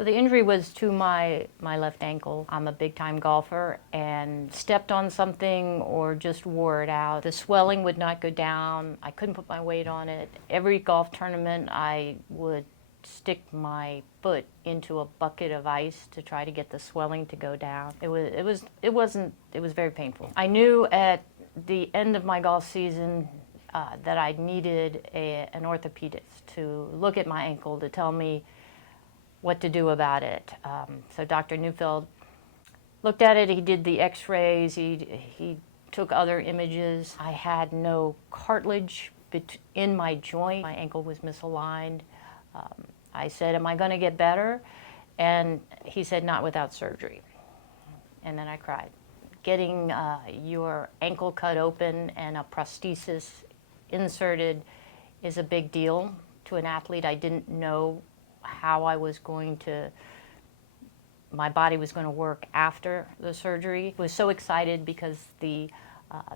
So the injury was to my left ankle. I'm a big-time golfer and stepped on something or just wore it out. The swelling would not go down. I couldn't put my weight on it. Every golf tournament I would stick my foot into a bucket of ice to try to get the swelling to go down. It was very painful. I knew at the end of my golf season that I needed an orthopedist to look at my ankle to tell me what to do about it. So Dr. Neufeld looked at it, he did the x-rays, he took other images. I had no cartilage in my joint. My ankle was misaligned. I said, am I going to get better? And he said, not without surgery. And then I cried. Getting your ankle cut open and a prosthesis inserted is a big deal to an athlete. I didn't know how my body was going to work after the surgery. I was so excited because the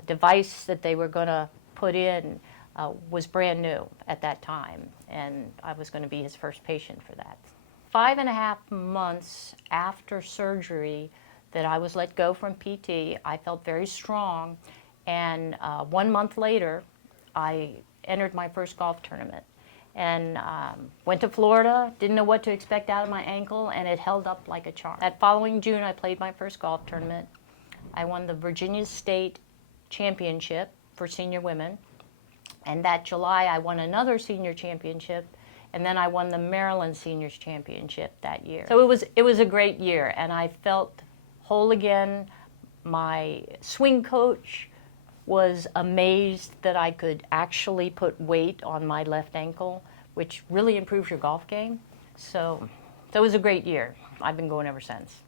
device that they were going to put in was brand new at that time, and I was going to be his first patient for that. 5.5 months after surgery that I was let go from PT, I felt very strong, and 1 month later, I entered my first golf tournament. And went to Florida, didn't know what to expect out of my ankle, and it held up like a charm. That following June, I played my first golf tournament. I won the Virginia State Championship for senior women. And that July, I won another senior championship, and then I won the Maryland Seniors Championship that year. So it was a great year, and I felt whole again. My swing coach was amazed that I could actually put weight on my left ankle, which really improves your golf game. So it was a great year. I've been going ever since.